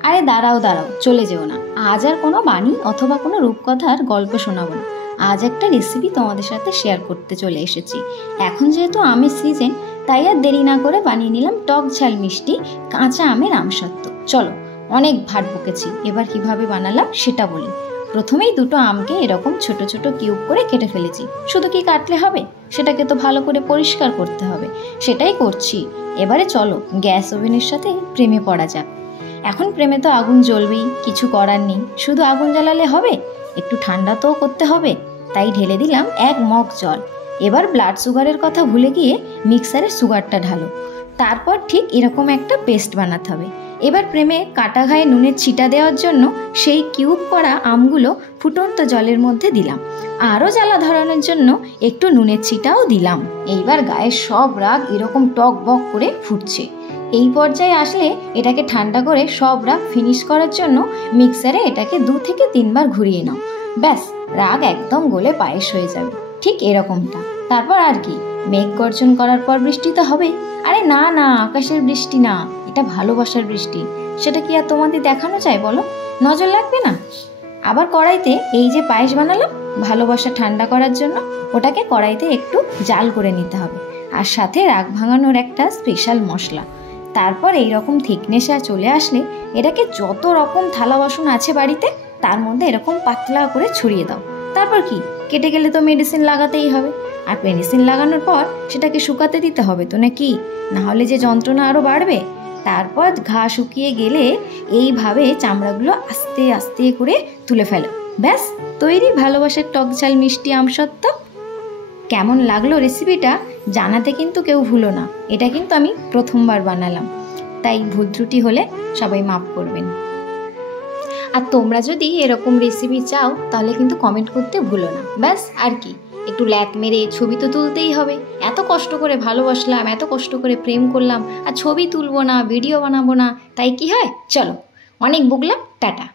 আরে দাঁড়াও দাঁড়াও, চলে যেও না। আজ আর কোনো বাণী অথবা কোনো রূপকথার গল্প শোনাবো না। আজ একটা রেসিপি তোমাদের সাথে শেয়ার করতে চলে এসেছি। এখন যেহেতু আমের সিজন, তাই আর দেরি না করে বানিয়ে নিলাম টক ঝাল মিষ্টি কাঁচা আমের আমসত্ত্ব। চলো, অনেক ভাট বকেছি, এবার কিভাবে বানালাম সেটা বলি। প্রথমেই দুটো আমকে এরকম ছোট ছোট কিউব করে কেটে ফেলেছি। শুধু কি কাটলে হবে, সেটাকে তো ভালো করে পরিষ্কার করতে হবে, সেটাই করছি। এবারে চলো গ্যাস ওভেনের সাথে প্রেমে পড়া যাক। এখন প্রেমে তো আগুন জ্বলবেই, কিছু করার নেই। শুধু আগুন জ্বালালে হবে, একটু ঠান্ডা তো করতে হবে। তাই ঢেলে দিলাম 1 মগ জল। এবার ব্লাড সুগারের কথা ভুলে গিয়ে মিক্সারে সুগারটা ঢালো। তারপর ঠিক এরকম একটা পেস্ট বানাতে হবে। এবার প্রেমে কাটা ঘায়ে নুনের ছিটা দেওয়ার জন্য সেই কিউব করা আমগুলো ফুটন্ত জলের মধ্যে দিলাম। আরও জ্বালা ধরানোর জন্য একটু নুনের ছিটাও দিলাম। এইবার গায়ের সব রাগ এরকম টক বক করে ফুটছে। এই পর্যায়ে আসলে এটাকে ঠান্ডা করে সব রাগ ফিনিশ করার জন্য মিক্সারে এটাকে 2 থেকে 3 বার ঘুরিয়ে নাও। ব্যাস, রাগ একদম গলে পায়েস হয়ে যাবে, ঠিক এরকমটা। তারপর আর কি, মেঘ গর্জন করার পর বৃষ্টি তো হবেই। আরে না না, আকাশের বৃষ্টি না, এটা ভালোবাসার বৃষ্টি। সেটা কি আর তোমাদের দেখানো যায় বলো? নজর লাগবে না? আবার কড়াইতে এই যে পায়েস বানালাম ভালোবাসা ঠান্ডা করার জন্য, ওটাকে কড়াইতে একটু জাল করে নিতে হবে, আর সাথে রাগ ভাঙানোর একটা স্পেশাল মশলা। তারপর এই রকম থিকনেসে চলে আসলে এটাকে যত রকম থালা বাসন আছে বাড়িতে তার মধ্যে এরকম পাতলা করে ছড়িয়ে দাও। তারপর কি, কেটে গেলে তো মেডিসিন লাগাতেই হবে, আর মেডিসিন লাগানোর পর সেটাকে শুকাতে দিতে হবে তো, নাকি? না হলে যে যন্ত্রণা আরও বাড়বে। তারপর ঘা শুকিয়ে গেলে এইভাবে চামড়াগুলো আস্তে আস্তে করে তুলে ফেলো। ব্যাস, তৈরি ভালোবাসার টক ঝাল মিষ্টি আমসত্ত্ব। কেমন লাগলো রেসিপিটা জানাতে কিন্তু কেউ ভুলো না। এটা কিন্তু আমি প্রথমবার বানালাম, তাই ভুল ত্রুটি হলে সবাই মাফ করবেন। আর তোমরা যদি এরকম রেসিপি চাও তাহলে কিন্তু কমেন্ট করতে ভুলো না। ব্যাস, আর কি, একটু ল্যাক মেরে ছবি তো তুলতেই হবে। এত কষ্ট করে ভালোবাসলাম, এত কষ্ট করে প্রেম করলাম, আর ছবি তুলবো না, ভিডিও বানাবো না, তাই কি হয়? চলো, অনেক বকলাম, টাটা।